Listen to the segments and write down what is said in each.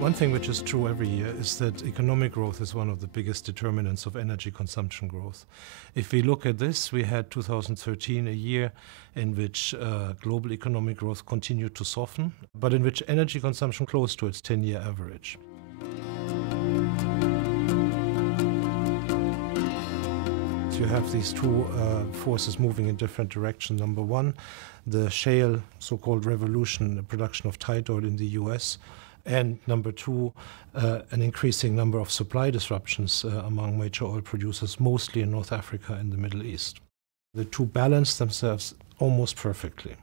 One thing which is true every year is that economic growth is one of the biggest determinants of energy consumption growth. If we look at this, we had 2013, a year in which global economic growth continued to soften, but in which energy consumption close to its 10-year average. You have these two forces moving in different directions. Number one, the shale so-called revolution, the production of tight oil in the US. And number two, an increasing number of supply disruptions among major oil producers, mostly in North Africa and the Middle East. The two balance themselves almost perfectly.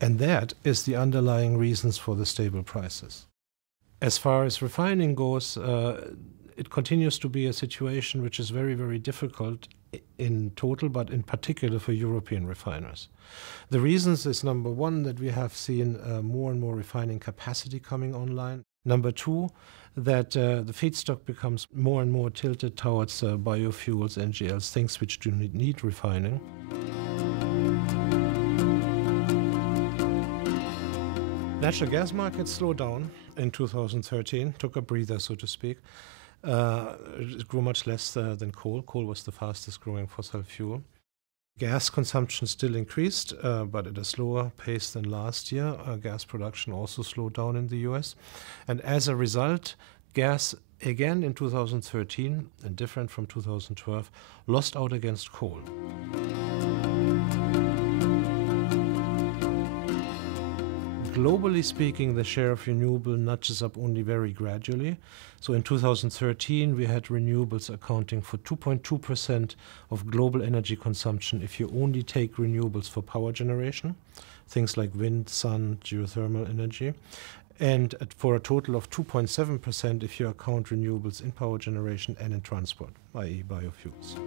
And that is the underlying reasons for the stable prices. As far as refining goes, it continues to be a situation which is very, very difficult in total, but in particular for European refiners. The reasons is, number one, that we have seen more and more refining capacity coming online. Number two, that the feedstock becomes more and more tilted towards biofuels, NGLs, things which do not need refining. Natural gas markets slowed down in 2013, took a breather, so to speak. It grew much less than coal. Coal was the fastest growing fossil fuel. Gas consumption still increased, but at a slower pace than last year. Gas production also slowed down in the US. And as a result, gas, again in 2013, and different from 2012, lost out against coal. Globally speaking, the share of renewable nudges up only very gradually. So in 2013, we had renewables accounting for 2.2% of global energy consumption if you only take renewables for power generation, things like wind, sun, geothermal energy, and for a total of 2.7% if you account renewables in power generation and in transport, i.e. biofuels.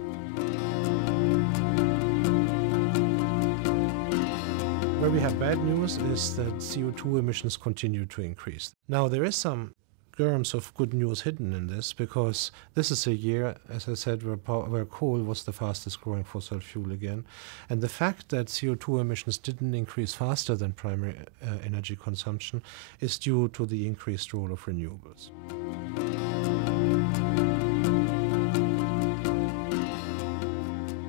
Where we have bad news is that CO2 emissions continue to increase. Now, there is some germs of good news hidden in this, because this is a year, as I said, where coal was the fastest growing fossil fuel again. And the fact that CO2 emissions didn't increase faster than primary energy consumption is due to the increased role of renewables.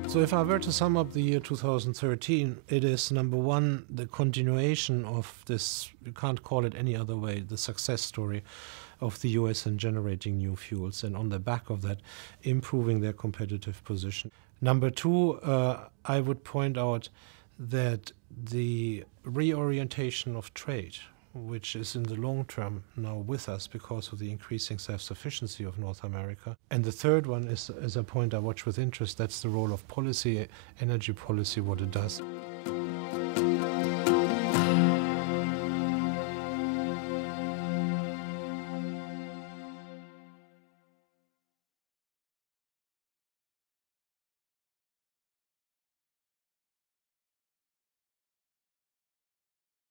So if I were to sum up the year 2013, it is, number one, the continuation of this, you can't call it any other way, the success story of the US in generating new fuels, and on the back of that, improving their competitive position. Number two, I would point out that the reorientation of trade, which is in the long term now with us because of the increasing self-sufficiency of North America. And the third one is a point I watch with interest, that's the role of policy, energy policy, what it does.